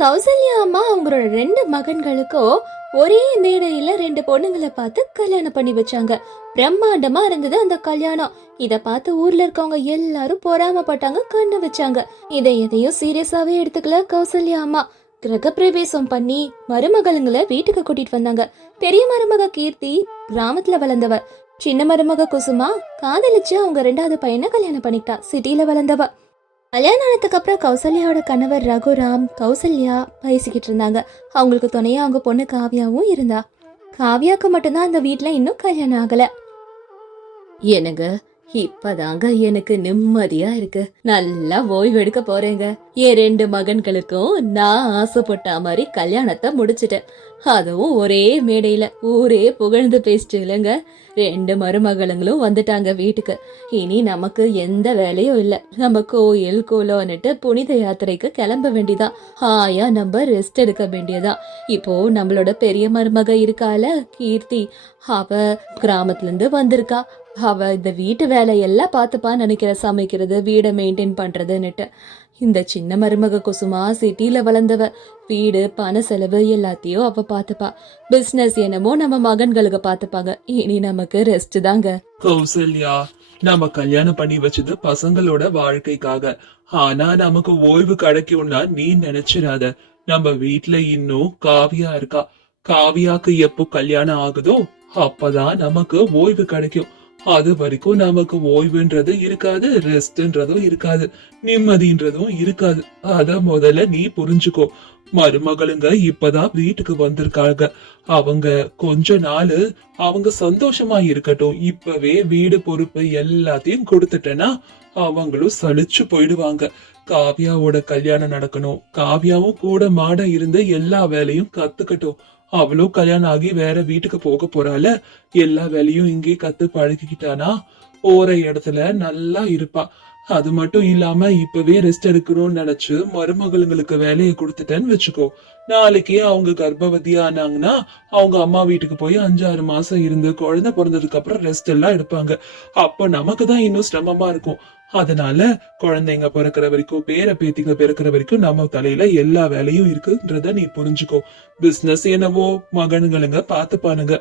கௌசல்யா அம்மா அவங்களோட ரெண்டு மகன்களுக்கும் ஒரே மேடையில ரெண்டு பொண்ணுங்களை பார்த்து கல்யாணம் பண்ணி வச்சாங்க. பிரம்மாண்டமா இருந்தது அந்த கல்யாணம். இத பார்த்து ஊர்ல இருக்கவங்க எல்லாரும் பொறாமப்பட்டாங்க கண்ணு வச்சாங்க. இதை எதையும் சீரியஸாவே எடுத்துக்கல கௌசல்யா அம்மா. கிரகப்பிரவேசம் பண்ணி மருமகளுங்களை வீட்டுக்கு கூட்டிட்டு வந்தாங்க. பெரிய மருமக கீர்த்தி கிராமத்துல வளர்ந்தவ. சின்ன மருமக குசுமா காதலிச்சு அவங்க ரெண்டாவது பையனை கல்யாணம் பண்ணிக்கிட்டா. சிட்டில வளர்ந்தவ. கல்யாணம் ஆனதுக்கு அப்புறம் கௌசல்யாவோட கணவர் ரகுராம் கௌசல்யா பேசிக்கிட்டு இருந்தாங்க. அவங்களுக்கு துணையா அவங்க பொண்ணு காவியாவும் இருந்தா. காவ்யாவுக்கு மட்டும்தான் அந்த வீட்டில் இன்னும் கல்யாணம் ஆகல. எனக்கு இப்பதாங்க எனக்கு நிம்மதியா இருக்கு. நல்லா ஓய்வு எடுக்க போறேங்க. என் ரெண்டு மகன்களுக்கும் நான் ஆசைப்பட்ட மாதிரி கல்யாணத்தை முடிச்சிட்டேன். அதுவும் ஒரே மேடையில. ஊரே புகழ்ந்து பேசிட்டு இல்லைங்க. ரெண்டு மருமகளுங்களும் வந்துட்டாங்க வீட்டுக்கு. இனி நமக்கு எந்த வேலையும் இல்ல. நம்ம கோயில் குலோன்னுட்டு புனித யாத்திரைக்கு கிளம்ப வேண்டியதா? ஹாயா நம்ம ரெஸ்ட் எடுக்க வேண்டியதா? இப்போ நம்மளோட பெரிய மருமக இருக்கால கீர்த்தி. அவ கிராமத்துல இருந்து வந்திருக்கா. அவ இந்த வீட்டு வேலையெல்லாம் பார்த்துப்பா நினைக்கிற சமைக்கிறது வீடை மெயின்டைன் பண்றதுன்னுட்டு. இந்த சின்ன மருமக குசுமா சிட்டியில் வளர்ந்தவ வீடு பண செலவு எல்லாத்தையும் அவ பார்த்துப்பா. பிசினஸ் என்னமோ நம்ம மகன்களுக்கு பார்த்துப்பாங்க. இனி நமக்கு ரெஸ்ட் தாங்க. கௌசல்யா நம்ம கல்யாணம் பண்ணி வச்சது பசங்களோட வாழ்க்கைக்காக. ஆனா நமக்கு ஓய்வு கிடைக்கும்னா நீ நினைச்சிடாத. நம்ம வீட்ல இன்னும் காவியா இருக்கா. காவியாக்கு எப்போ கல்யாணம் ஆகுதோ அப்பதான் நமக்கு ஓய்வு கிடைக்கும். அது வரைக்கும் நமக்கு ஓய்வுன்றது இருக்காது ரெஸ்ட்ன்றதும் இருக்காது நிம்மதின்றதும் இருக்காது. அத முதல்ல நீ புரிஞ்சுக்கோ. மருமகளுங்க இப்பதான் வீட்டுக்கு வந்திருக்காங்க. அவங்க கொஞ்ச நாள் அவங்க சந்தோஷமா இருக்கட்டும். இப்பவே வீடு பொறுப்பு எல்லாத்தையும் கொடுத்துட்டேன்னா அவங்களும் சலிச்சு போயிடுவாங்க. காவியாவோட கல்யாணம் நடக்கணும். காவியாவும் கூட மாட இருந்து எல்லா வேலையும் கத்துக்கட்டும். அவளும் கல்யாணம் ஆகி வேற வீட்டுக்கு போக போறால எல்லா வேலையும் இங்கே கத்து பழகிக்கிட்டானா? போற இடத்துல நல்லா இருப்பா. அது மட்டும் இல்லாம இப்பவே ரெஸ்ட் எடுக்கணும்னு நினைச்சு மருமகளுங்களுக்கு வேலையை கொடுத்துட்டேன்னு வச்சுக்கோ. நாளைக்கே அவங்க கர்ப்பவதியா ஆனாங்கன்னா அவங்க அம்மா வீட்டுக்கு போய் அஞ்சு ஆறு மாசம் இருந்து குழந்தை பிறந்ததுக்கு அப்புறம் ரெஸ்ட் எல்லாம் எடுப்பாங்க. அப்ப நமக்கு தான் இன்னும் சிரமமா இருக்கும். அதனால குழந்தைங்க பிறக்கிற வரைக்கும் பேர பேத்திங்க பிறக்கிற வரைக்கும் நம்ம தலையில எல்லா வேலையும் இருக்குன்றத நீ புரிஞ்சுக்கோ. பிசினஸ் என்னவோ மகனுங்களுங்க பாத்துப்பானுங்க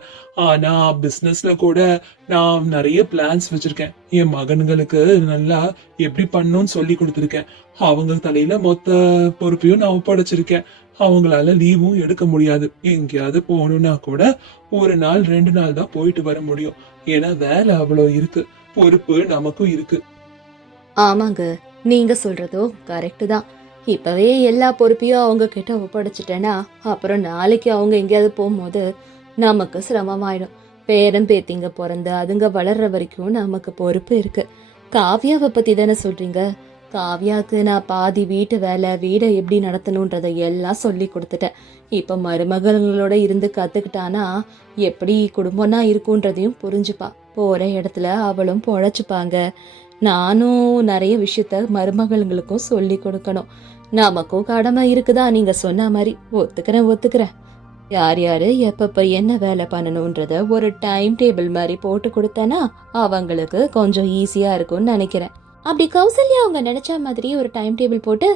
ஆனா பிசினஸ்ல கூட நான் நிறைய பிளான்ஸ் வச்சிருக்கேன். என் மகன்களுக்கு நல்லா எப்படி பண்ணும்னு சொல்லி கொடுத்துருக்கேன். அவங்க தலையில மொத்த பொறுப்பையும் நான் ஒப்படைச்சிருக்கேன். அவங்களால லீவும் எடுக்க முடியாது. எங்கேயாவது போகணும்னா கூட ஒரு நாள் ரெண்டு நாள் தான் போயிட்டு வர முடியும். ஏன்னா வேலை அவ்வளோ இருக்கு. பொறுப்பு நமக்கும் இருக்கு. ஆமாங்க. நீங்க சொல்றதோ கரெக்டு தான். இப்பவே எல்லா பொறுப்பையும் அவங்க கிட்ட ஒப்படைச்சிட்டேன்னா அப்புறம் நாளைக்கு அவங்க எங்கேயாவது போகும்போது நமக்கு சிரமமாயிடும். பேரன் பேத்திங்க பிறந்து அதுங்க வளர்ற வரைக்கும் நமக்கு பொறுப்பு இருக்கு. காவியாவை பத்தி தானே சொல்றீங்க? காவ்யாவுக்கு நான் பாதி வீட்டு வேலை வீடை எப்படி நடத்தணுன்றதை எல்லாம் சொல்லி கொடுத்துட்டேன். இப்போ மருமகளோட இருந்து கற்றுக்கிட்டானா எப்படி குடும்பம்னா இருக்குன்றதையும் புரிஞ்சுப்பா. போகிற இடத்துல அவளும் பொழைச்சிப்பாங்க. நானும் நிறைய விஷயத்த மருமகளுங்களுக்கும் சொல்லி கொடுக்கணும். நமக்கும் கடமை இருக்குதா? நீங்கள் சொன்ன மாதிரி. ஒத்துக்கிறேன் ஒத்துக்கிறேன். யார் யார் எப்பப்போ என்ன வேலை பண்ணணுன்றத ஒரு டைம் டேபிள் மாதிரி போட்டு கொடுத்தேன்னா அவங்களுக்கு கொஞ்சம் ஈஸியாக இருக்கும்னு நினைக்கிறேன். அப்படி கௌசல்யா அவங்க நினச்ச மாதிரி ஒரு டைம் டேபிள் போட்டு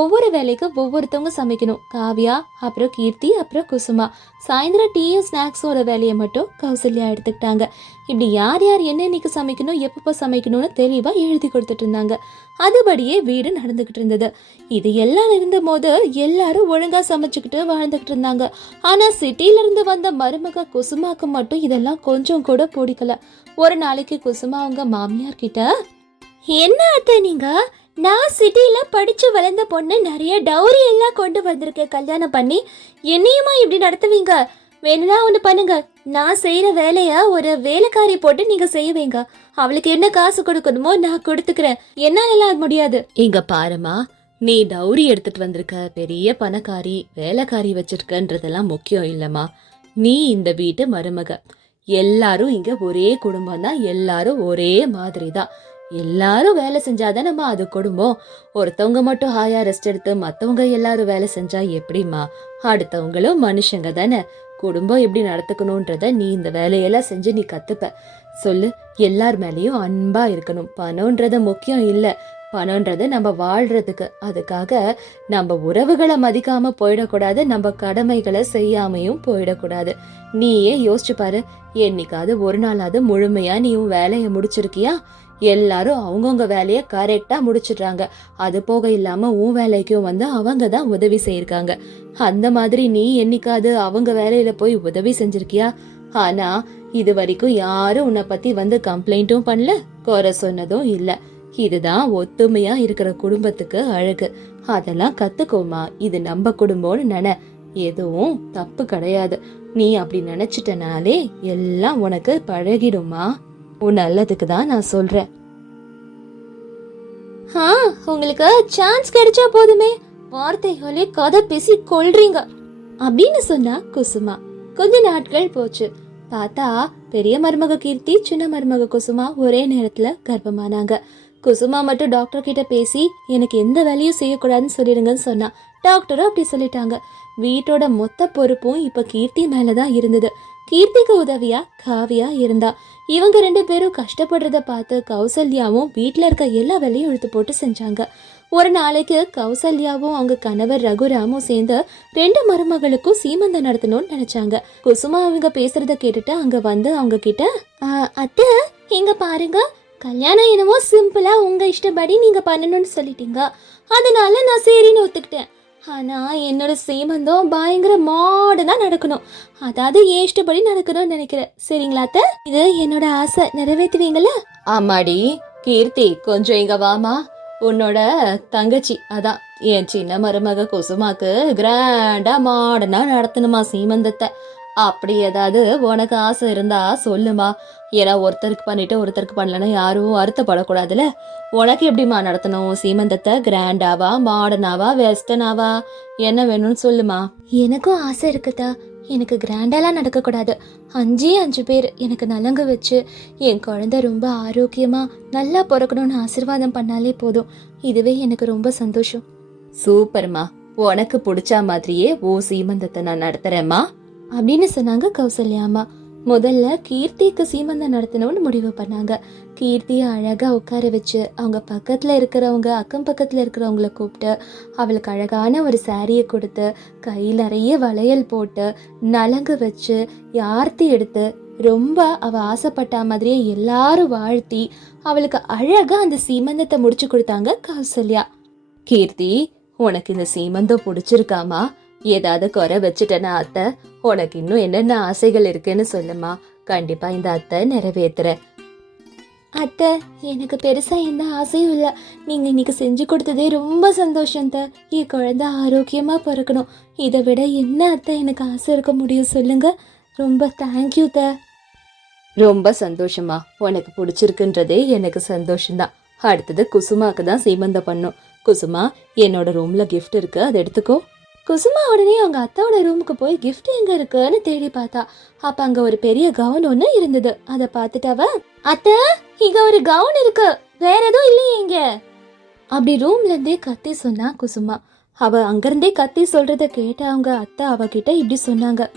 ஒவ்வொரு வேலைக்கு ஒவ்வொருத்தவங்க சமைக்கணும். காவியா அப்புறம் கீர்த்தி அப்புறம் குசுமா. சாயந்தரம் டீயும் ஸ்நாக்ஸோட வேலையை மட்டும் கௌசல்யா எடுத்துக்கிட்டாங்க. இப்படி யார் யார் என்னென்னைக்கு சமைக்கணும் எப்பப்போ சமைக்கணும்னு தெளிவாக எழுதி கொடுத்துட்டு இருந்தாங்க. அதுபடியே வீடு நடந்துக்கிட்டு இருந்தது. இது எல்லாம் இருந்த போது எல்லாரும் ஒழுங்காக சமைச்சுக்கிட்டு வாழ்ந்துக்கிட்டு இருந்தாங்க. ஆனால் சிட்டியிலேருந்து வந்த மருமக குசுமாக்கு மட்டும் இதெல்லாம் கொஞ்சம் கூட பிடிக்கல. ஒரு நாளைக்கு குசுமா அவங்க மாமியார் கிட்ட என்ன அத்தை நீங்க? நான் சிட்டியில் படிச்சு வளர்ந்த பொண்ணு நிறைய டவுரி எல்லாம் கொண்டு வந்திருக்கேன் கல்யாணம் பண்ணி. என்னையுமா இப்படி நடத்துவீங்க? வேணும்னா ஒன்று பண்ணுங்க. நான் செய்கிற வேலையை ஒரு வேலைக்காரி போட்டு நீங்க செய்வீங்க. அவளுக்கு என்ன காசு கொடுக்கணுமோ நான் கொடுத்துக்கிறேன். என்னால முடியாது. இங்க பாருமா நீ டௌரி எடுத்துட்டு வந்திருக்க பெரிய பணக்காரி வேலைக்காரி வச்சிருக்கன்றதெல்லாம் முக்கியம் இல்லைம்மா. நீ இந்த வீட்டு மருமக. எல்லாரும் இங்க ஒரே குடும்பம் தான் எல்லாரும் ஒரே மாதிரி தான் எல்லாரும் வேலை செஞ்சாதானம்மா அது குடும்பம். ஒருத்தவங்க மட்டும் ஹாயா ரெஸ்ட் எடுத்து மற்றவங்க எல்லாரும் வேலை செஞ்சா எப்படிம்மா? அடுத்தவங்களும் மனுஷங்க தானே. குடும்பம் எப்படி நடத்துக்கணுன்றத நீ இந்த வேலையெல்லாம் செஞ்சு நீ கத்துப்ப. சொல்லு எல்லார் மேலேயும் அன்பா இருக்கணும். பணம்ன்றது முக்கியம் இல்லை. பணம்ன்றது நம்ம வாழ்றதுக்கு. அதுக்காக நம்ம உறவுகளை மதிக்காம போயிடக்கூடாது. நம்ம கடமைகளை செய்யாமையும் போயிடக்கூடாது. நீயே யோசிச்சு பாரு. என்னைக்காவது ஒரு நாளாவது முழுமையா நீ உன் வேலையை முடிச்சிருக்கியா? எல்லாரும் அவங்கவுங்க வேலையை கரெக்டாக முடிச்சிடுறாங்க. அது போக இல்லாமல் உன் வேலைக்கும் வந்து அவங்க தான் உதவி செய்யிருக்காங்க. அந்த மாதிரி நீ என்னைக்காவது அவங்க வேலையில போய் உதவி செஞ்சிருக்கியா? ஆனா இது வரைக்கும் யாரும் உன்னை பத்தி வந்து கம்ப்ளைண்ட்டும் பண்ணல குறை சொன்னதும் இல்லை. இதுதான் ஒத்துமையா இருக்கிற குடும்பத்துக்கு அழகு. அதெல்லாம் கத்துக்கோமா இது நம்ம குடும்பம்னு நினை. எதுவும் தப்பு கிடையாது. நீ அப்படி நினைச்சிட்டனாலே எல்லாம் உனக்கு பழகிடுமா? உன் நல்லதுக்கு தான் நான் சொல்றேன். ஆ உங்களுக்கு சான்ஸ் கிடைச்சா போதுமே. வார்த்தைகளே கதை பேசி கொள்றீங்க அப்படின்னு சொன்னா குசுமா. கொஞ்ச நாட்கள் போச்சு. பார்த்தா பெரிய மருமக கீர்த்தி சின்ன மருமக குசுமா ஒரே நேரத்துல கர்ப்பமானாங்க. குசுமா மட்டும் டாக்டர் கிட்ட பேசி எனக்கு எந்த வேலையும் செய்யக்கூடாதுன்னு சொல்லிடுங்கன்னு சொன்னா. டாக்டரும் அப்படி சொல்லிட்டாங்க. வீட்டோட மொத்த பொறுப்பும் இப்ப கீர்த்தி மேலதான் இருந்தது. கீர்த்திக்கு உதவியா? காவியா இருந்தா. இவங்க ரெண்டு பேரும் கஷ்டப்படுறத பார்த்து கௌசல்யாவும் வீட்டில் இருக்க எல்லா வேலையும் இழுத்து போட்டு செஞ்சாங்க. ஒரு நாளைக்கு கௌசல்யாவும் அவங்க கணவர் ரகுராமும் சேர்ந்து ரெண்டு மருமகளுக்கும் சீமந்தம் நடத்தணும்னு நினைச்சாங்க. குசுமா அவங்க பேசுறத கேட்டுட்டு அங்க வந்து அவங்க கிட்ட அத்தை இங்க பாருங்க. கல்யாணம் என்னமோ சிம்பிளா உங்க இஷ்டப்படி நீங்க பண்ணணும்னு சொல்லிட்டீங்க. அதனால நான் சரின்னு ஒத்துக்கிட்டேன். ஆனால் என்னோட சீமந்தம் பயங்கர மாடனாக நடக்கணும். அதாவது ஏஷ்டபடி நடக்கணும்னு நினைக்கிறேன். சரிங்களா அத்தை? இது என்னோட ஆசை. நிறைவேற்றுவீங்களா ஆமாடி. கீர்த்தி கொஞ்சம் இங்க வாமா. உன்னோட தங்கச்சி அதான். என் சின்ன மருமக குசுமாக்கு கிராண்டா மாடனாக நடத்தணுமா சீமந்தத்தை? அப்படி ஏதாவது உனக்கு ஆசை இருந்தா சொல்லுமா. ஏன்னா ஒருத்தருக்கு பண்ணிட்டு ஒருத்தருக்கு பண்ணலன்னா யாரும் வருத்தப்படக்கூடாதுல உனக்கு எப்படிம்மா நடத்தணும்? சீமந்தத்தை கிராண்டாவா மாடர்னாவா வெஸ்டர்னாவா? என்ன வேணும்னு சொல்லுமா. எனக்கும் ஆசை இருக்குதா. எனக்கு கிராண்டாலாம் நடக்கக்கூடாது. அஞ்சே அஞ்சு பேர் எனக்கு நலங்கு வச்சு என் குழந்தை ரொம்ப ஆரோக்கியமா நல்லா பிறக்கணும்னு ஆசீர்வாதம் பண்ணாலே போதும். இதுவே எனக்கு ரொம்ப சந்தோஷம். சூப்பர்மா. உனக்கு பிடிச்ச மாதிரியே ஓ சீமந்தத்தை நான் நடத்துறேம்மா. அப்படின்னு சொன்னாங்க கௌசல்யாமா முதல்ல கீர்த்திக்கு சீமந்தம் நடத்தணும்னு முடிவு பண்ணாங்க. கீர்த்தியை அழகாக உட்கார வச்சு அவங்க பக்கத்தில் இருக்கிறவங்க அக்கம் பக்கத்தில் இருக்கிறவங்கள கூப்பிட்டு அவளுக்கு அழகான ஒரு சாரியை கொடுத்து கை நிறைய வளையல் போட்டு நலங்கு வச்சு யார்த்தி எடுத்து ரொம்ப அவள் ஆசைப்பட்ட மாதிரியே எல்லாரும் வாழ்த்தி அவளுக்கு அழகாக அந்த சீமந்தத்தை முடிச்சு கொடுத்தாங்க கௌசல்யா. கீர்த்தி உனக்கு இந்த சீமந்தம் பிடிச்சிருக்காமா? ஏதாவது குறை வச்சுட்டேனா அத்தை உனக்கு இன்னும் என்னென்ன ஆசைகள் இருக்குன்னு சொல்லுமா? கண்டிப்பா இந்த அத்தை நிறைவேத்துறேன் அத்தை எனக்கு பெருசா எந்த ஆசையும் இல்லை. நீங்க இன்னைக்கு செஞ்சு கொடுத்ததே ரொம்ப சந்தோஷம் த என் குழந்தை ஆரோக்கியமா பிறக்கணும். இதை விட என்ன அத்தை எனக்கு ஆசை இருக்க முடியும் சொல்லுங்க. ரொம்ப தேங்க்யூ த ரொம்ப சந்தோஷமா உனக்கு பிடிச்சிருக்குன்றதே எனக்கு சந்தோஷம்தான். அடுத்தது குசுமாக்கு தான் சீமந்தம் பண்ணும். குசுமா என்னோட ரூம்ல கிஃப்ட் இருக்கு அதை எடுத்துக்கோ. குசுமா உடனே அவங்க அத்தாவோட ரூமுக்கு போய் கிஃப்ட் எங்க இருக்குன்னு தேடி பார்த்தா. அப்ப அங்க ஒரு பெரிய கவுன் ஒண்ணு இருந்தது. அதை பார்த்துட்டு அவ அத்தை இங்க ஒரு கவுன் இருக்கு. வேற எதுவும் இல்லையே இங்க. அப்படி ரூம்ல இருந்தே கத்தி சொன்னா குசுமா. அவ அங்கிருந்தே கத்தி சொல்றத கேட்ட அவங்க அத்தை அவகிட்ட இப்படி சொன்னாங்க.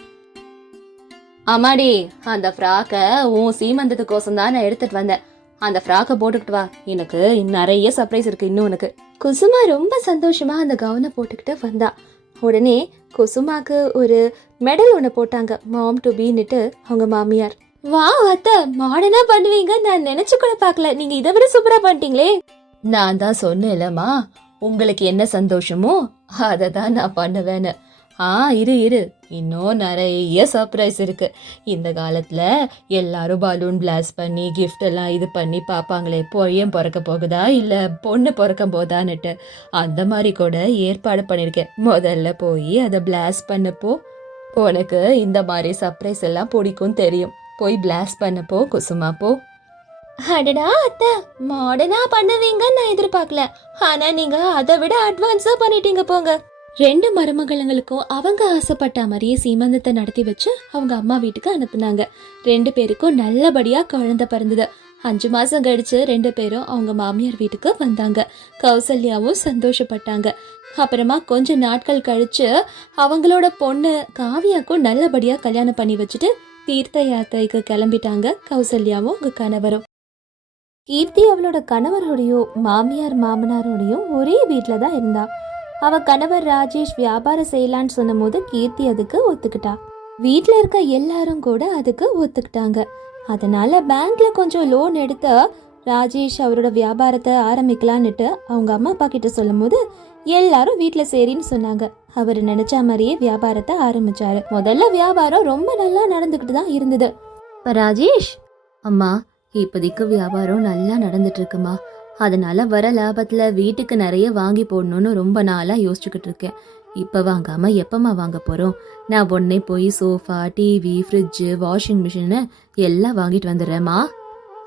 அம்மாடி அந்த ஃப்ராக்க உன் சீமந்தத்துக்கோசம் தான் நான் எடுத்துட்டு வந்தேன். அந்த ஃப்ராக்கை போட்டுக்கிட்டு வா. எனக்கு நிறைய சர்ப்ரைஸ் இருக்கு இன்னும் உனக்கு. குசுமா ரொம்ப சந்தோஷமா அந்த கவுனை போட்டுக்கிட்டு வந்தா. உடனே குசுமாக்கு ஒரு மெடல் ஒன்று போட்டாங்க. மாம் டு பீன்னுட்டு அவங்க மாமியார். வா அத்தை மாடனா பண்ணுவீங்க. நான் நினைச்சு கூட பார்க்கல. நீங்க இதை விட சூப்பரா பண்ணிட்டீங்களே. நான் தான் சொன்னேன்லம்மா. உங்களுக்கு என்ன சந்தோஷமோ அதை தான் நான் பண்ணுவேன்னு. ஆ இரு இரு. இன்னும் நிறைய சர்ப்ரைஸ் இருக்கு. இந்த காலத்துல எல்லாரும் பலூன் பிளாஸ்ட் பண்ணி கிஃப்ட் எல்லாம் இது பண்ணி பார்ப்பாங்களே பையன் பிறக்க போகுதா? இல்ல பொண்ணு பிறக்க போதான்னுட்டு. அந்த மாதிரி கூட ஏற்பாடு பண்ணிருக்கேன். முதல்ல போய் அதை பிளாஸ்ட் பண்ணப்போ உனக்கு இந்த மாதிரி சர்ப்ரைஸ் எல்லாம் பிடிக்கும் தெரியும். போய் பிளாஸ்ட் பண்ணப்போ குசுமா போ. அடடா அத்தை மாடர்னா பண்ணுவீங்கன்னு நான் எதிர்பார்க்கல. ஆனா நீங்க அதை விட அட்வான்ஸா பண்ணிட்டீங்க போங்க. ரெண்டு மருமகளுங்களுக்கும் அவங்க ஆசைப்பட்ட மாதிரியே சீமந்தத்தை நடத்தி வச்சு அவங்க அம்மா வீட்டுக்கு அனுப்புனாங்க. ரெண்டு பேருக்கும் நல்லபடியா குழந்தை பிறந்தது. அஞ்சு மாசம் கழிச்சு ரெண்டு பேரும் அவங்க மாமியார் வீட்டுக்கு வந்தாங்க. கௌசல்யாவும் சந்தோஷப்பட்டாங்க. அப்புறமா கொஞ்ச நாட்கள் கழிச்சு அவங்களோட பொண்ணு காவியாக்கும் நல்லபடியா கல்யாணம் பண்ணி வச்சுட்டு தீர்த்த யாத்திரைக்கு கிளம்பிட்டாங்க கௌசல்யாவும் அவங்க கணவரும். கீர்த்தி அவளோட கணவரோடையும் மாமியார் மாமனாரோடையும் ஒரே வீட்டில் தான் இருந்தான் அவ கணவர் ராஜேஷ் வியாபாரம் செய்யலான்னு சொன்னபோது கீர்த்தி அதுக்கு ஒத்துக்கிட்டா. வீட்டில் இருக்க எல்லாரும் கூட அதுக்கு ஒத்துக்கிட்டாங்க. அதனால பேங்க்ல கொஞ்சம் லோன் எடுத்து ராஜேஷ் அவரோட வியாபாரத்தை ஆரம்பிக்கலான்னுட்டு அவங்க அம்மா அப்பா கிட்ட சொல்லும்போது எல்லாரும் வீட்டில் சரின்னு சொன்னாங்க. அவர் நினைச்ச மாதிரியே வியாபாரத்தை ஆரம்பிச்சாரு. முதல்ல வியாபாரம் ரொம்ப நல்லா நடந்துக்கிட்டு தான் இருந்தது. ராஜேஷ் அம்மா இப்போதைக்கு வியாபாரம் நல்லா நடந்துட்டு இருக்குமா? அதனால வர லாபத்துல வீட்டுக்கு நிறைய வாங்கி போடணும்னு ரொம்ப நாளா யோசிச்சுக்கிட்டு இருக்கேன். இப்ப வாங்காம எப்பமா வாங்க போறோம்? நான் உடனே போய் சோஃபா டிவி ஃப்ரிட்ஜு வாஷிங் மிஷின்னு எல்லாம் வாங்கிட்டு வந்துடுறேம்மா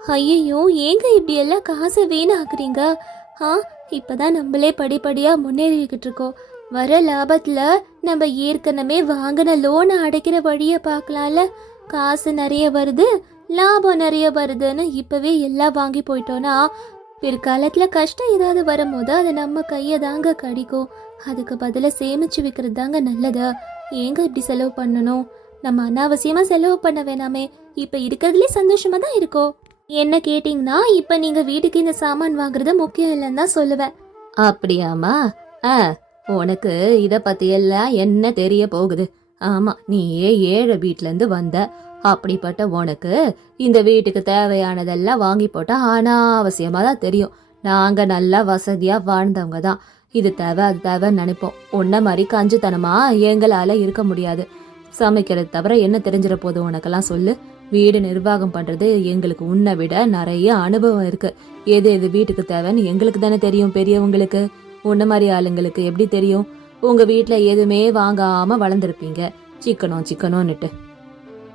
ஐயோ ஏங்க இப்படி எல்லாம் காசை வீணாக்குறீங்க? ஆ இப்பதான் நம்மளே படிப்படியா முன்னேறிக்கிட்டு இருக்கோம். வர லாபத்துல நம்ம ஏற்கனவே வாங்கின லோனை அடைக்கிற வழியை பார்க்கலாம்ல? காசு நிறைய வருது லாபம் நிறைய வருதுன்னு இப்பவே எல்லாம் வாங்கி போயிட்டோம்னா பிற்காலத்துல கஷ்டம் ஏதாவது வரும்போது அது நம்ம கையை தாங்க கடிக்கும். அதுக்கு பதிலாக சேமிச்சு வைக்கிறது தாங்க நல்லது. ஏங்க இப்படி செலவு பண்ணணும்? நம்ம அனாவசியமா செலவு பண்ண வேணாமே. இப்ப இருக்கிறதுலே சந்தோஷமா தான் இருக்கோம் என்ன கேட்டிங்கன்னா இப்ப நீங்க வீட்டுக்கு இந்த சாமான் வாங்குறது முக்கியம் இல்லைன்னு தான் சொல்லுவேன். அப்படியாம்மா? ஆ உனக்கு இத பத்தி எல்லாம் என்ன தெரிய போகுது? ஆமாம் நீயே ஏழை வீட்டிலேருந்து வந்த. அப்படிப்பட்ட உனக்கு இந்த வீட்டுக்கு தேவையானதெல்லாம் வாங்கி போட்டால் அனாவசியமாக தான் தெரியும். நாங்கள் நல்லா வசதியாக வாழ்ந்தவங்க தான். இது தேவை அது தேவைன்னு நினைப்போம். உன்ன மாதிரி கஞ்சுத்தனமா எங்களால் இருக்க முடியாது. சமைக்கிறது தவிர என்ன தெரிஞ்சிட போகுது உனக்கெல்லாம் சொல்லு. வீடு நிர்வாகம் பண்ணுறது எங்களுக்கு உன்னை விட நிறைய அனுபவம் இருக்கு. எது எது வீட்டுக்கு தேவைன்னு எங்களுக்கு தானே தெரியும் பெரியவங்களுக்கு. உன்ன மாதிரி ஆளுங்களுக்கு எப்படி தெரியும்? உங்க வீட்டுல எதுவுமே வாங்காம வளர்ந்துருப்பீங்க. சிக்கனோ சிக்கனோன்னுட்டு.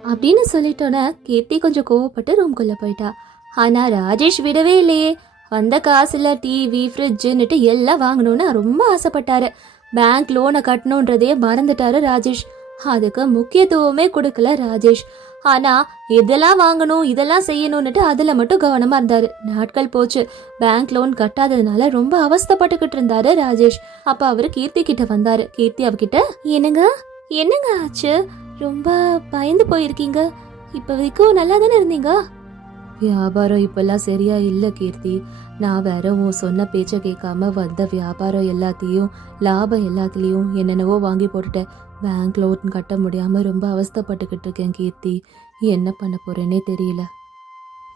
அப்படின்னு சொல்லிட்டோன்னே கீர்த்தி கொஞ்சம் கோவப்பட்டு ரூம்குள்ள போயிட்டா. ஆனா ராஜேஷ் விடவே இல்லையே. வந்த காசுல டிவி ஃப்ரிட்ஜுன்னுட்டு எல்லாம் வாங்கணும்னு ரொம்ப ஆசைப்பட்டாரு. பேங்க் லோனை கட்டணுன்றதே மறந்துட்டாரு ராஜேஷ். அதுக்கு முக்கியத்துவமே கொடுக்கல ராஜேஷ். ஆனா இதெல்லாம் வாங்கணும் இதெல்லாம் செய்யணும்னுட்டு அதுல மட்டும் கவனமா இருந்தாரு. நாட்கள் போச்சு. பேங்க் லோன் கட்டாததுனால ரொம்ப அவஸ்தைப்பட்டுக்கிட்டு இருந்தாரு ராஜேஷ். அப்ப அவரு கீர்த்தி கிட்ட வந்தாரு. கீர்த்தி அவகிட்ட என்னங்க? என்னங்க ஆச்சு? ரொம்ப பயந்து போயிருக்கீங்க. இப்ப வரைக்கும் நல்லா தானே இருந்தீங்க? வியாபாரம் இப்பெல்லாம் சரியா இல்ல கீர்த்தி. நான் வேற உன் சொன்ன பேச்ச கேட்காம வந்த வியாபாரம் எல்லாத்தையும் லாபம் எல்லாத்துலயும் என்னென்னவோ வாங்கி போட்டுட்டேன். பேங்க் லோன் கட்ட முடியாம ரொம்ப அவஸ்தைப்பட்டுக்கிட்டு இருக்கேன் கீர்த்தி. என்ன பண்ண போறேனே தெரியல.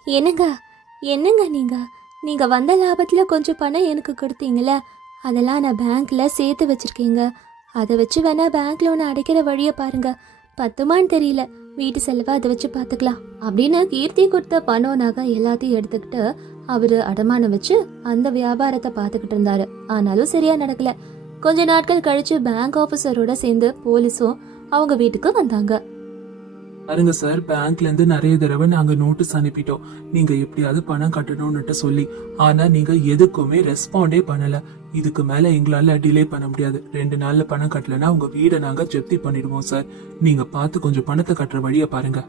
என்னங்க? என்னங்க நீங்க? நீங்க வந்த லாபத்துல கொஞ்சம் பணம் எனக்கு கொடுத்தீங்கல்ல? அதெல்லாம் நான் பேங்க்ல சேர்த்து வச்சிருக்கீங்க. அதை வச்சு வேணா பேங்க் லோன் அடைக்கிற வழியை பாருங்க. பத்துமான்னு தெரியல. வீட்டு செலவை அதை வச்சு பார்த்துக்கலாம். அப்படின்னு கீர்த்தி கொடுத்த பணம் நகை எல்லாத்தையும் எடுத்துக்கிட்டு அவரு அடமானம் வச்சு அந்த வியாபாரத்தை பார்த்துக்கிட்டு இருந்தாரு. ஆனாலும் சரியா நடக்கல. கொஞ்ச நாட்கள் கழிச்சு பேங்க் ஆபீசரோட சேர்ந்து போலீஸும் அவங்க வீட்டுக்கு வந்தாங்க. பாருங்க சார் பேங்க்ல இருந்து நிறைய தடவை நாங்க நோட்டீஸ் அனுப்பிட்டோம். நீங்க எப்படியாவது பணம் கட்டணும்னுட்டு சொல்லி ஆனா நீங்க எதுக்குமே ரெஸ்பாண்டே பண்ணல. இதுக்கு மேல எங்களால டிலே பண்ண முடியாது. ரெண்டு நாள்ல பணம் கட்டலனா உங்க வீடை நாங்க ஜப்தி பண்ணிடுவோம் சார். நீங்க பார்த்து கொஞ்சம் பணத்தை கட்டுற வழிய பாருங்க.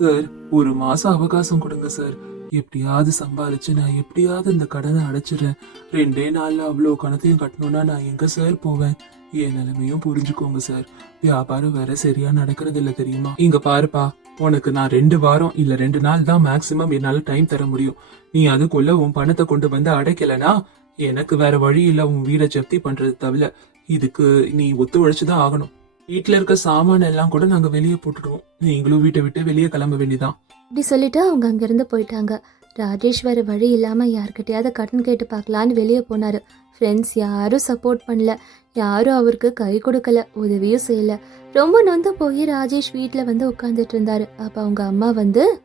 சார் ஒரு மாசம் அவகாசம் கொடுங்க சார். எப்படியாவது சம்பாதிச்சு நான் எப்படியாவது இந்த கடனை அடைச்சிடுறேன். ரெண்டே நாள்ல அவ்வளோ கணத்தையும் கட்டணும்னா நான் எங்க சார் போவேன்? என் நிலைமையும் புரிஞ்சுக்கோங்க சார். வியாபாரம் வேற சரியா நடக்கிறது இல்ல தெரியுமா? இங்க பாருப்பா உனக்கு நான் ரெண்டு வாரம் இல்ல ரெண்டு நாள் தான் மேக்சிமம் என்னால டைம் தர முடியும். நீ அதுக்குள்ள உன் பணத்தை கொண்டு வந்து அடைக்கலனா எனக்கு வேற வழி இல்ல உன் வீடை ஜப்தி பண்றது தவிர. இதுக்கு நீ ஒத்துழைச்சுதான் ஆகணும். வீட்டுல இருக்க சாமான எல்லாம் கூட நாங்க வெளியே போட்டுடுவோம். நீங்களும் வீட்டை விட்டு வெளியே கிளம்ப வேண்டியதான் இப்படி சொல்லிட்டு அவங்க அங்கிருந்து போயிட்டாங்க. ராஜேஷ் வேற வழி இல்லாம யார்கிட்டயாவது கடன் கேட்டு பார்க்கலான்னு வெளியே போனாரு. ஃப்ரெண்ட்ஸ் யாரும் சப்போர்ட் பண்ணல. யாரும் அவருக்கு கை கொடுக்கல உதவியும் செய்யல. ரொம்ப நொந்து போய் ராஜேஷ் வீட்டில் வந்து உட்காந்துட்டு இருந்தாரு. அப்போ அவங்க அம்மா வந்து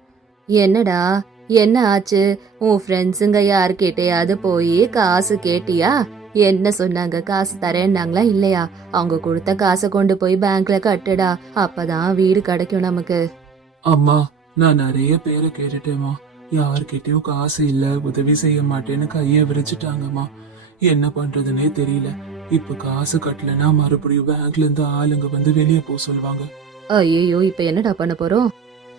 என்னடா என்ன ஆச்சு? உன் ஃப்ரெண்ட்ஸுங்க யார்கிட்டயாவது போய் காசு கேட்டியா? என்ன சொன்னாங்க? காசு தரேன்னாங்களா? இல்லையா? அவங்க கொடுத்த காசை கொண்டு போய் பேங்க்ல கட்டுடா. அப்பதான் வீடு கிடைக்கும் நமக்கு. அம்மா நான் நிறைய பேரை கேட்டுட்டேம்மா. யார்கிட்டயும் காசு இல்ல உதவி செய்ய மாட்டேன்னு கைய விரிச்சிட்டாங்கம்மா. என்ன பண்றதுனே தெரியல. இப்ப காசு கட்டலனா மறுபடியும் பேங்க்ல இருந்து ஆளுங்க வந்து வெளியே போக சொல்லுவாங்க ஐயோ இப்ப என்னடா பண்ண போறோம்?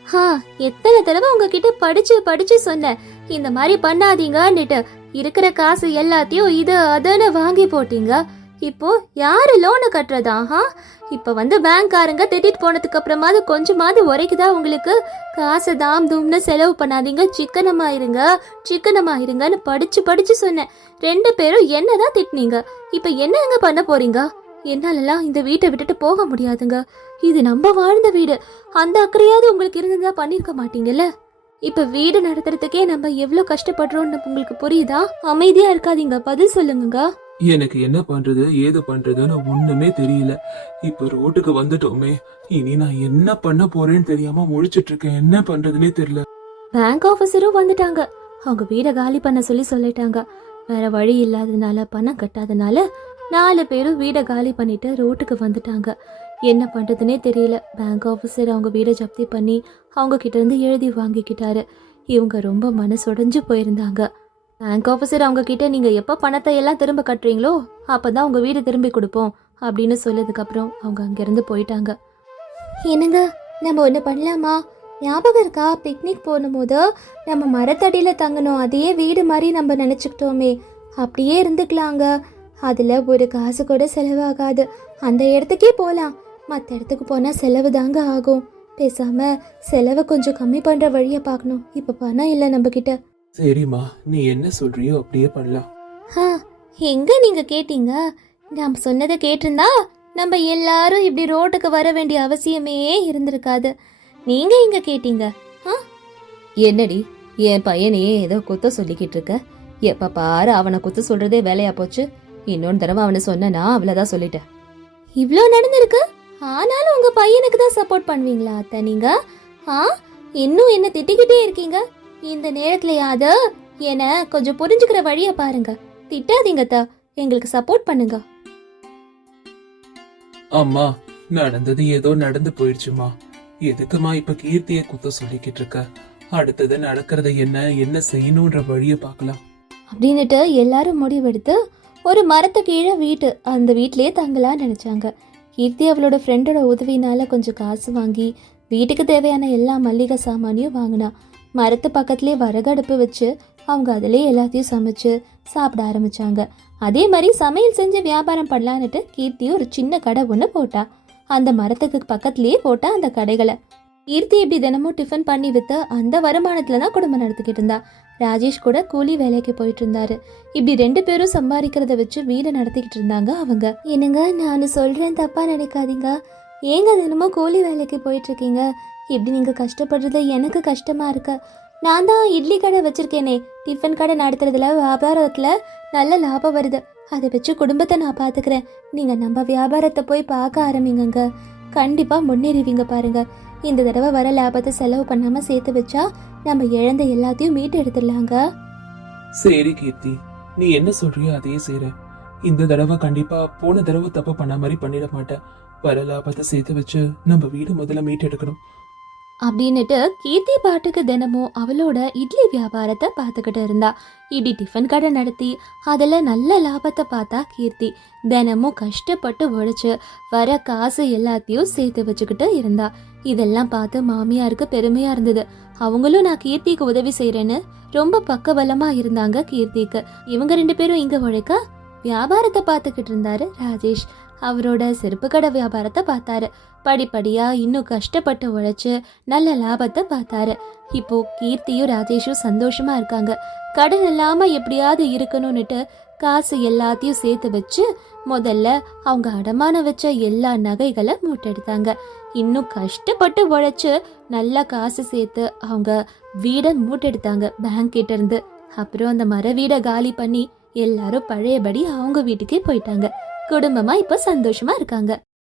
ஹா எத்தனை தடவை உங்ககிட்ட படிச்சு படிச்சு சொன்னேன். இந்த மாதிரி பண்ணாதீங்கன்னுட்டு. இருக்கிற காசு எல்லாத்தையும் இது அதுன்னு வாங்கி போட்டீங்க. இப்போ யாரு லோனு கட்டுறதா ஹா? இப்போ வந்து பேங்க்காரங்க திட்டிட்டு போனதுக்கு அப்புறமாவது கொஞ்சமாவது உரைக்குதா உங்களுக்கு? காசை தாம் தூம்னு செலவு பண்ணாதீங்க. சிக்கனமா இருங்க சிக்கனமா இருங்கன்னு படிச்சு படிச்சு சொன்னேன். ரெண்டு பேரும் என்னதான் திட்டினீங்க? இப்போ என்னங்க பண்ண போறீங்க? என்னாலலாம் இந்த வீட்டை விட்டுட்டு போக முடியாதுங்க. இது நம்ம வாழ்ந்த வீடு. அந்த அக்கறையாவது உங்களுக்கு இருந்ததா பண்ணிருக்க மாட்டீங்கல்ல? இப்ப வீடு நடத்துறதுக்கே நம்ம எவ்வளவு கஷ்டப்படுறோம்னு உங்களுக்கு புரியுதா? அமைதியா இருக்காதீங்க. பதில் சொல்லுங்க எனக்கு என்ன பண்றது ஏது பண்றதுன்னு ஒண்ணுமே தெரியல. இப்ப ரோட்டுக்கு வந்துட்டோமே இனி நான் என்ன பண்ண போறேன்னு தெரியாம முழிச்சிட்டு இருக்கேன். என்ன பண்றதுனே தெரியல. பேங்க் ஆஃபீஸரும் வந்துட்டாங்க. அவங்க வீடை காலி பண்ண சொல்லி சொல்லிட்டாங்க. வேற வழி இல்லாததுனால பணம் கட்டாதனால நாலு பேரும் வீடை காலி பண்ணிட்டு ரோட்டுக்கு வந்துட்டாங்க. என்ன பண்றதுனே தெரியல. பேங்க் ஆஃபீஸர் அவங்க வீடை ஜப்தி பண்ணி அவங்க கிட்ட இருந்து எழுதி வாங்கிக்கிட்டாரு. இவங்க ரொம்ப மனசுடைஞ்சு போயிருந்தாங்க. பேங்க் ஆஃபீஸர் அவங்க கிட்ட நீங்க எப்போ பணத்தை எல்லாம் திரும்ப கட்டுறீங்களோ அப்பதான் உங்க வீடு திரும்பி கொடுப்போம் அப்படின்னு சொல்லதுக்கு அப்புறம் அவங்க அங்கிருந்து போயிட்டாங்க. என்னங்க நம்ம ஒன்று பண்ணலாமா? ஞாபகம் இருக்கா? பிக்னிக் போகும்போது நம்ம மரத்தடியில் தங்கணும் அதையே வீடு மாதிரி நம்ம நினச்சிக்கிட்டோமே. அப்படியே இருந்துக்கலாங்க. அதில் ஒரு காசு கூட செலவாகாது. அந்த இடத்துக்கே போகலாம் மற்ற இடத்துக்கு போனால் செலவு தாங்க ஆகும். பேசாமல் செலவை கொஞ்சம் கம்மி பண்ணுற வழியை பார்க்கணும். இப்போ பணம் இல்லை நம்மக்கிட்ட சரிம்மா நீ என்ன சொல்றியோ அப்படியே பண்ணலாம். ஆ எங்க நீங்க கேட்டீங்க? நாம் சொன்னதை கேட்டிருந்தா நம்ம எல்லாரும் இப்படி ரோட்டுக்கு வர வேண்டிய அவசியமே இருந்திருக்காது. நீங்க இங்க கேட்டீங்க? என்னடி என் பையனையே ஏதோ குத்த சொல்லிக்கிட்டு இருக்க? எப்ப பாரு அவனை குத்த சொல்றதே வேலையா போச்சு. இன்னொரு தடவை அவனை சொன்னா அவ்வளவுதான் சொல்லிட்டேன். இவ்ளோ நடந்திருக்கு? ஆனாலும் உங்க பையனுக்கு தான் சப்போர்ட் பண்ணுவீங்களா அத்தை நீங்க? ஆ இன்னும் என்ன திட்டிக்கிட்டே இருக்கீங்க? இந்த நேரத்துலயாவது என்ன கொஞ்சம் புரிஞ்சுக்கிற வழிய பாருங்க. திட்டாதீங்க அத்தை. எங்களுக்கு சப்போர்ட் பண்ணுங்க. அம்மா நடந்தது ஏதோ நடந்து போயிடுச்சுமா. எதுக்குமா இப்ப கீர்த்திய குத்த சொல்லிக்கிட்டு இருக்க? அடுத்தது நடக்கிறது என்ன என்ன செய்யணும்ன்ற வழிய பார்க்கலாம். அப்படின்னுட்டு எல்லாரும் முடிவெடுத்து ஒரு மரத்து கீழே வீட்டு அந்த வீட்டிலேயே தங்கலாம் நினைச்சாங்க. கீர்த்தி அவளோட ஃப்ரெண்டோட உதவினால கொஞ்சம் காசு வாங்கி வீட்டுக்கு தேவையான எல்லா மல்லிகை சாமானையும் வாங்கினா. மரத்து பக்கத்துலேயே வரகடுப்பு வச்சு அவங்க அதிலே எல்லாத்தையும் சமைச்சு சாப்பிட ஆரம்பிச்சாங்க. அதே மாதிரி சமையல் செஞ்சு வியாபாரம் பண்ணலான்னுட்டு கீர்த்தி ஒரு சின்ன கடை ஒன்று போட்டா. அந்த மரத்துக்கு பக்கத்துலேயே போட்டா அந்த கடைகளை. கீர்த்தி இப்படி தினமும் டிஃபன் பண்ணி வித்து அந்த வருமானத்துல தான் குடும்பம் நடத்திக்கிட்டு இருந்தா. ராஜேஷ் கூட கூலி வேலைக்கு போயிட்டு இருந்தாரு. இப்படி ரெண்டு பேரும் சம்பாதிக்கிறத வச்சு வீடை நடத்திக்கிட்டு இருந்தாங்க அவங்க. என்னங்க நான் சொல்றேன் தப்பா நினைக்காதீங்க. ஏங்க தினமும் கூலி வேலைக்கு போயிட்டு இருக்கீங்க? இப்படி நீங்கள் கஷ்டப்படுறது? எனக்கு கஷ்டமாக இருக்கு. நான் தான் இட்லி கடை வச்சுருக்கேனே. டிஃபன் கடை நடத்துறதுல வியாபாரத்தில் நல்ல லாபம் வருது. அதை வச்சு குடும்பத்தை நான் பார்த்துக்கிறேன் நீங்கள் நம்ம வியாபாரத்தை போய் பார்க்க ஆரம்பிங்கங்க. கண்டிப்பாக முன்னேறிவிங்க பாருங்க. இந்த தடவை வர லாபத்தை செலவு பண்ணாமல் சேர்த்து வச்சா நம்ம இழந்த எல்லாத்தையும் மீட்டு எடுத்துடலாங்க சரி கீர்த்தி. நீ என்ன சொல்றியோ அதையே செய்றேன் இந்த தடவை கண்டிப்பா போன தடவை தப்பு பண்ண மாதிரி பண்ணிட மாட்டேன். வர லாபத்தை சேர்த்து வச்சு நம்ம வீடு முதல்ல மீட்டு எடுக்கணும் அப்படின்னுட்டு கீர்த்தி பாட்டுக்கு தினமும் அவளோட இட்லி வியாபாரத்தை பார்த்துக்கிட்டு இருந்தா. இப்படி டிஃபன் கடை நடத்தி அதில் நல்ல லாபத்தை பார்த்தா கீர்த்தி. தினமும் கஷ்டப்பட்டு உழைச்சி வர காசு எல்லாத்தையும் சேர்த்து வச்சுக்கிட்டு இருந்தா. இதெல்லாம் பார்த்து மாமியாருக்கு பெருமையா இருந்தது. அவங்களும் நான் கீர்த்திக்கு உதவி செய்கிறேன்னு ரொம்ப பக்கபலமா இருந்தாங்க கீர்த்திக்கு. இவங்க ரெண்டு பேரும் இங்க உழைக்க? வியாபாரத்தை பார்த்துக்கிட்டு இருந்தாரு ராஜேஷ். அவரோட செருப்பு கடை வியாபாரத்தை பார்த்தாரு. படிப்படியாக இன்னும் கஷ்டப்பட்டு உழைச்சி நல்ல லாபத்தை பார்த்தாரு. இப்போ கீர்த்தியும் ராஜேஷும் சந்தோஷமா இருக்காங்க. கடன் இல்லாம எப்படியாவது இருக்கணும்னுட்டு காசு எல்லாத்தையும் சேர்த்து வச்சு முதல்ல அவங்க அடமான வச்ச எல்லா நகைகளை மூட்டெடுத்தாங்க. இன்னும் கஷ்டப்பட்டு உழைச்சி நல்ல காசு சேர்த்து அவங்க வீடை மூட்டெடுத்தாங்க பேங்க் கிட்ட இருந்து. அப்புறம் அந்த மர வீடை காலி பண்ணி எல்லாரும் பழையபடி அவங்க வீட்டுக்கே போயிட்டாங்க. குடும்பமா இப்ப சந்தோஷமா இருக்காங்க.